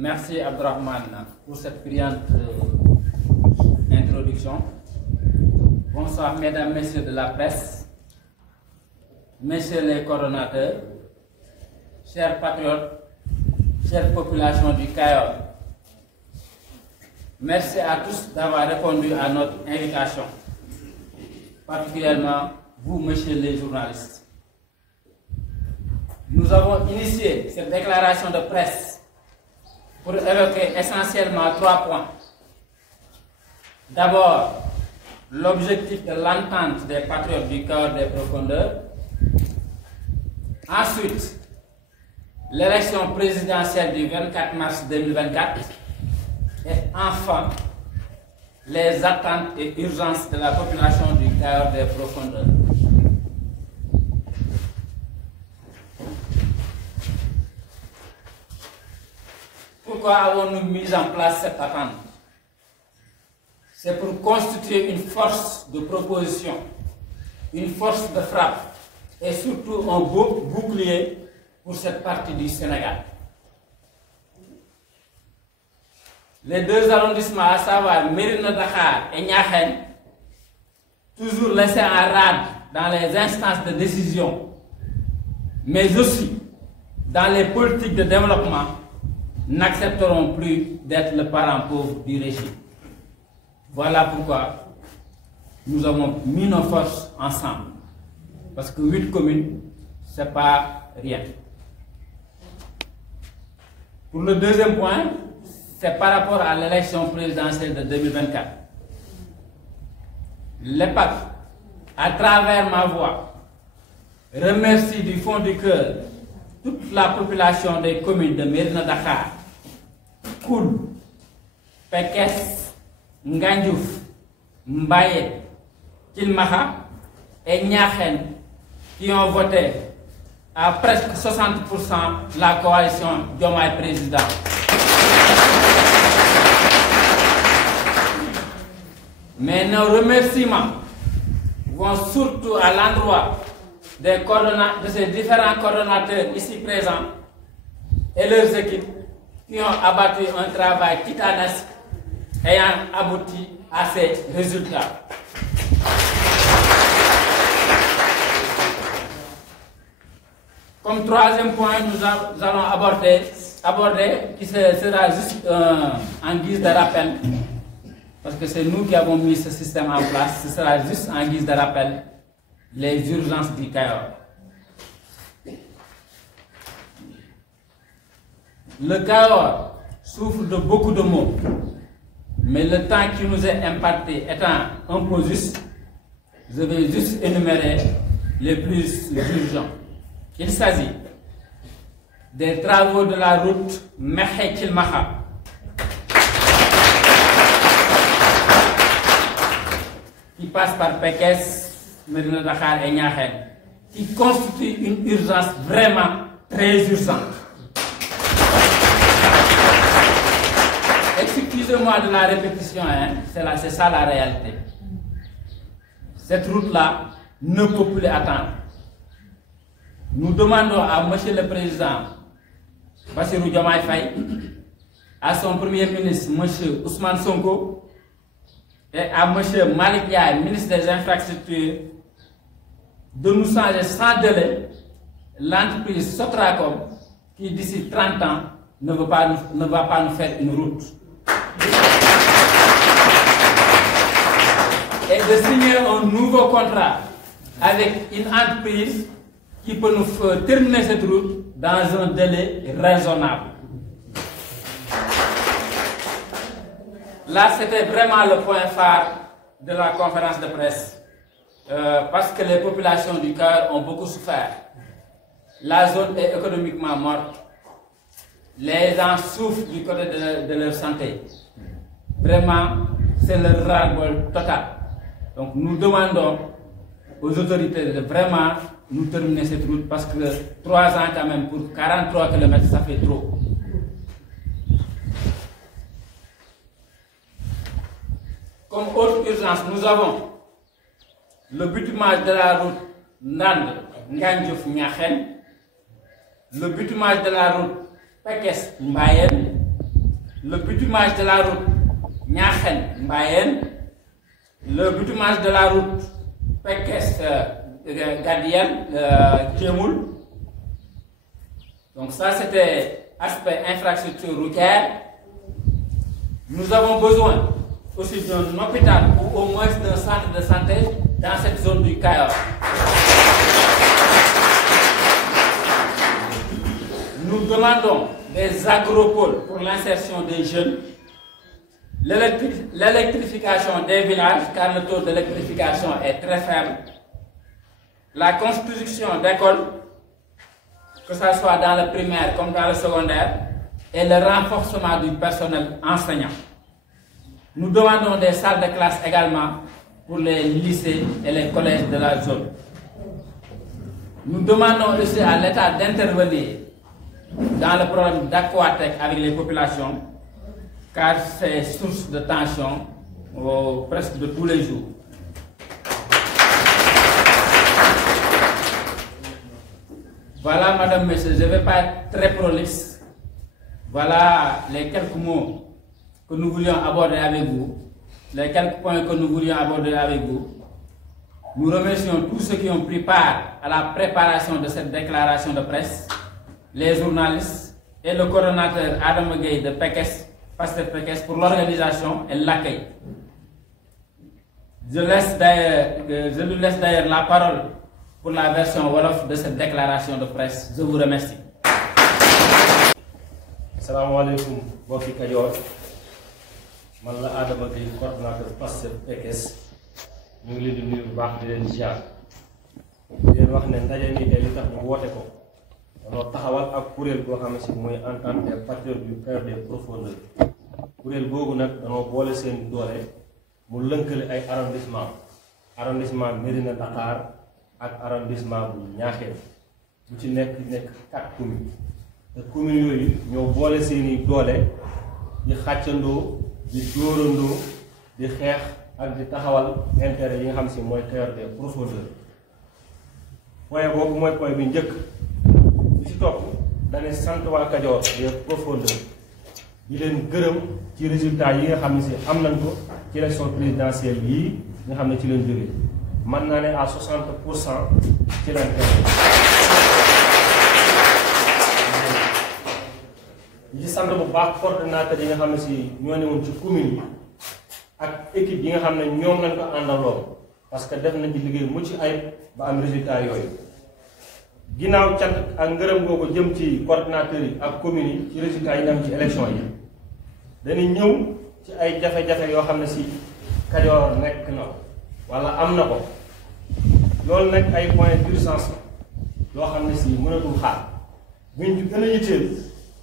Merci Abdurrahman pour cette brillante introduction. Bonsoir mesdames, messieurs de la presse, messieurs les coordonnateurs, chers patriotes, chère population du Cayor. Merci à tous d'avoir répondu à notre invitation, particulièrement vous, messieurs les journalistes. Nous avons initié cette déclaration de presse pour évoquer essentiellement 3 points. D'abord, l'objectif de l'entente des patriotes du Cayor des profondeurs. Ensuite, l'élection présidentielle du 24 mars 2024. Et enfin, les attentes et urgences de la population du Cayor des profondeurs. Pourquoi avons-nous mis en place cette attente? C'est pour constituer une force de proposition, une force de frappe et surtout un beau bouclier pour cette partie du Sénégal. Les 2 arrondissements, à savoir Mérina Dakhar et Niakhène, toujours laissés en rade dans les instances de décision, mais aussi dans les politiques de développement, n'accepteront plus d'être le parent pauvre du régime. Voilà pourquoi nous avons mis nos forces ensemble. Parce que 8 communes, ce n'est pas rien. Pour le deuxième point, c'est par rapport à l'élection présidentielle de 2024. L'EPAC, à travers ma voix, remercie du fond du cœur toute la population des communes de Mérina Dakhar, Koul, Pekes, Ngandiouf, Mbaye, Kilmaha et Niakhène qui ont voté à presque 60% la coalition Diomaye Président. Mais nos remerciements vont surtout à l'endroit de ces différents coordonnateurs ici présents et leurs équipes qui ont abattu un travail titanesque ayant abouti à ces résultats. Comme troisième point, nous allons aborder qui sera juste en guise de rappel, parce que c'est nous qui avons mis ce système en place, ce sera juste en guise de rappel, les urgences du Cayor. Le Cayor souffre de beaucoup de maux, mais le temps qui nous est imparti étant un peu juste, je vais juste énumérer les plus urgents. Il s'agit des travaux de la route Mekhe-Kilmaha, qui passe par Pekes, Mérina Dakhar et Niakhène, qui constitue une urgence vraiment très urgente. Excusez-moi de la répétition, c'est ça la réalité. Cette route-là ne peut plus attendre. Nous demandons à M. le Président Bassirou Diomaye Faye, à son Premier ministre M. Ousmane Sonko et à M. Malick Ndiaye, ministre des Infrastructures, de nous changer sans délai l'entreprise Sotracom qui d'ici 30 ans ne va pas nous faire une route. Et de signer un nouveau contrat avec une entreprise qui peut nous faire terminer cette route dans un délai raisonnable. Là, c'était vraiment le point phare de la conférence de presse, parce que les populations du Cayor ont beaucoup souffert. La zone est économiquement morte. Les gens souffrent du côté de leur santé. Vraiment, c'est le ras-le-bol total. Donc nous demandons aux autorités de vraiment nous terminer cette route, parce que 3 ans quand même pour 43 km, ça fait trop. Comme autre urgence, nous avons le bitumage de la route Ndande-Ngandiouf-Niakhène, le bitumage de la route Pekes-Mbayène le bitumage de la route Niakhen Mbayeen, le bitumage de la route Pekes Gadiel Djemoul. Donc ça c'était aspect infrastructure routière. Nous avons besoin aussi d'un hôpital ou au moins d'un centre de santé dans cette zone du Cayor. Nous demandons des agropoles pour l'insertion des jeunes, l'électrification des villages car le taux d'électrification est très faible, la construction d'écoles, que ce soit dans le primaire comme dans le secondaire, et le renforcement du personnel enseignant. Nous demandons des salles de classe également pour les lycées et les collèges de la zone. Nous demandons aussi à l'État d'intervenir dans le problème d'Aquatec avec les populations, car c'est source de tension presque de tous les jours. Voilà, madame, messieurs, je ne vais pas être très prolixe. Voilà les quelques mots que nous voulions aborder avec vous, les quelques points que nous voulions aborder avec vous. Nous remercions tous ceux qui ont pris part à la préparation de cette déclaration de presse, les journalistes et le coordonnateur Adam Gueye de Pekes, Pasteur Pekes, pour l'organisation et l'accueil. Je lui laisse d'ailleurs la parole pour la version Wolof de cette déclaration de presse. Je vous remercie. Assalamu alaikum, mbokki Kajoor. Man la Adama Gueye, coordonnateur Pasteur Pekes. ñu ngi leen di nuyu bu baax di leen ziar. di leen wax ne ndaje mi tey li tax ñu woote ko dañoo taxawal ak kuréel goo xam ne si mooy entente des patriotes du Cayor des profondeurs. kuréel googu nag dañoo boole seen doole mu lënkale ay arrondissement Mérina Dakhar ak arrondissement bu Niakhène bu ci nekk 4 communes te communes yooyu ñoo boole seeni doole di xàccandoo di dóorandoo di xeex ak di taxawal intérêt yi nga xam si mooy Cayor des profondeurs. point boobu mooy point bi njëkk bi ci topp dane sant waa Cayor des profondeurs di leen gërëm ci résultat yi nga xam ne si am nañ ko ci élection présidentielle yii nga xam ne ci leen jógee mën naa ne à 60% ci leen gërëm di ci sant bu baax coordonnateur yi nga xam ne si ñoo ne woon ci commune yi ak équipe yi nga xam ne ñoom lañ ko àndaloon parce que def nañ ci liggéey mucc ayib ba am résultat yooyu. ginnaaw cant ak ngërëm googu jëm ci coordonnateurs yi ak communes yi ci résultat yi ñu am ci élection yi dañuy ñëw ci ay jafe-jafe yoo xam ne si Kajoor nekk na wala am na ko loolu nag ay points d'urgence la yoo xam ne si mënatul xaar buñ ci gën a yitteel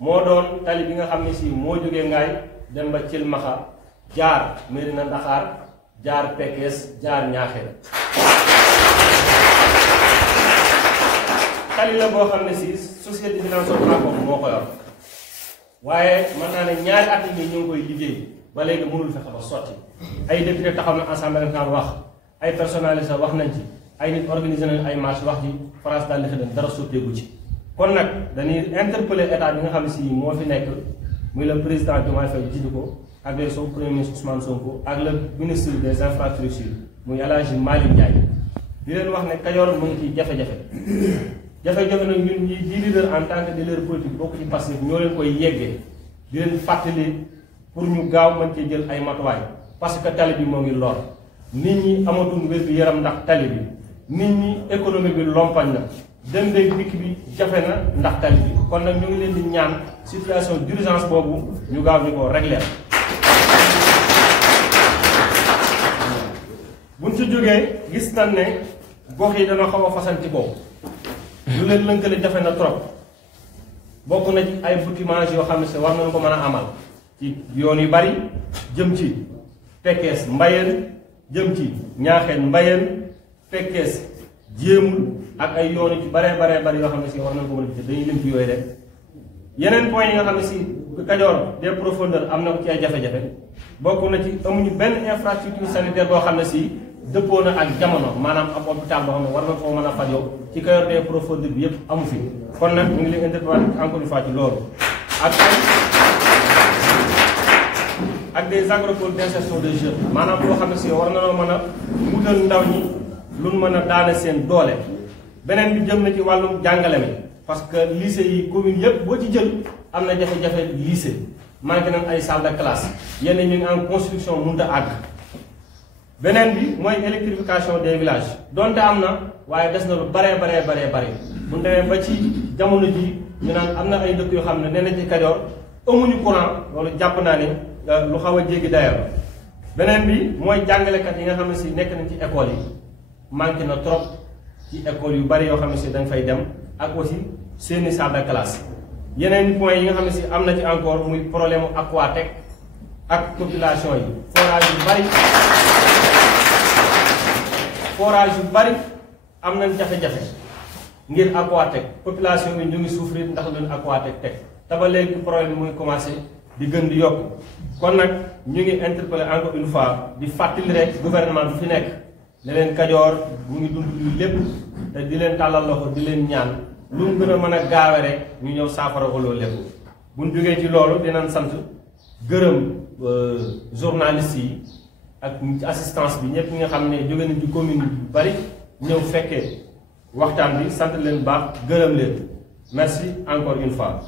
moo doon tali bi nga xam ne si moo jógee Ngaay dem ba Cilmaxa jaar Mérina Dakhar jaar Pekes jaar Niakhène tali la boo xam ne si société finance Tracom moo ko yor waaye mën naa ne ñaari at yi ñu ngi koy liggéey ba léegi mënul fexe ba sotti ay député taxaw na assemblée nationale wax ay personnalistes wax nañ ci ay nit organisé nañ ay marche wax ci France daal di xëy dara sotteegu ci. kon nag dañuy interpeller état bi nga xam ne si moo fi nekk muy le président Diomaye Faye jiitu ko ak le son premier ministre Ousmane Sonko ak le ministre des infrastructures muy El Hadji Malick Ndiaye di leen wax ne Kajoor mu ngi ci jafe-jafe jafe-jafe nag ñun ñi di leader en tant que leader politique bokk ci Pastef ñoo leen koy yeggee di leen fàttali pour ñu gaaw mën cee jël ay matuwaay parce que tali bi moo ngi lor nit ñi amatuñ wér gu yaram ndax tali bi nit ñi économie bi lompañ na dem beeg dikk bi jafe na ndax tali bi kon nag ñu ngi leen di ñaan situation d'urgence boobu ñu gaaw ñu ko régler. buñ ci jógee gis nañ ne gox yi dana xaw a fasanti boobu lu leen lënkale jafe na trop bokk na ci ay bâtiment yoo xam ne si war nañu ko mën a amal ci yoon yu bari jëm ci Pekes Mbayeen jëm ci Niakhène Mbayeen Pekes Jéemul ak ay yoon yu ci baree yoo xam ne si war nañu ko mën a dañuy lim ci yooyu rek yeneen point yi nga xam ne si Kajoor des profondeurs am na ko ci ay jafe-jafe bokk na ci amuñu benn infrastructure sanitaire boo xam ne si dëppoo na ak jamono maanaam ab hôpital boo xam ne war na koo mën a fajoo ci Cayor des profondeurs bi yëpp amu fi kon nag ñu ngi leen interpellé encore une fois ci loolu ak ay ak des agropoles d'insertion des jeunes maanaam boo xam ne si war na noo mën a wutal ndaw ñi lu mën a daane seen doole. beneen bi jëm na ci wàllum jàngale mi parce que lycée yi commune yëpp boo ci jël am na jafe-jafe lycée manqué nañ ay salle de classe yenn ñu ngi en construction mënut a àgg. beneen bi mooy électrification des villages donte am na waaye des na lu baree bu ñu demee ba ci jamono ji ñu naan am na ay dëkk yoo xam ne nee na ci Kajoor amuñu courant loolu jàpp naa ne lu xaw a jéggi dayoo. beneen bi mooy jàngalekat yi nga xam ne si nekk nañ ci école yi manqué na trop ci école yu bari yoo xam ne si dañ fay dem ak aussi seeni salle de classe. yeneen point yi nga xam ne si am na ci encore muy problème mu Aquatech ak population yi forage yu bari am nañ jafe-jafe ngir Aquatech population bi ñu ngi souffrir ndax luñ Aquatech teg te ba léegi problème bi muy commencé di gën di yokk. kon nag ñu ngi interpeller encore une fois di fàttali rek gouvernement bi fi nekk ne leen Kajoor mu ngi dund lu lépp te di leen tàllal loxo di leen ñaan lu mu gën a mën a gaawe rek ñu ñëw saafara ko loolu lépp. bu ñu jógee ci loolu dinañ sant gërëm journalistes yi ak assistance bi ñëpp ñi nga xam ne jóge nañ ci commune yu bari ñëw fekkee waxtaan bi sant leen baax gërëm leen merci encore une fois.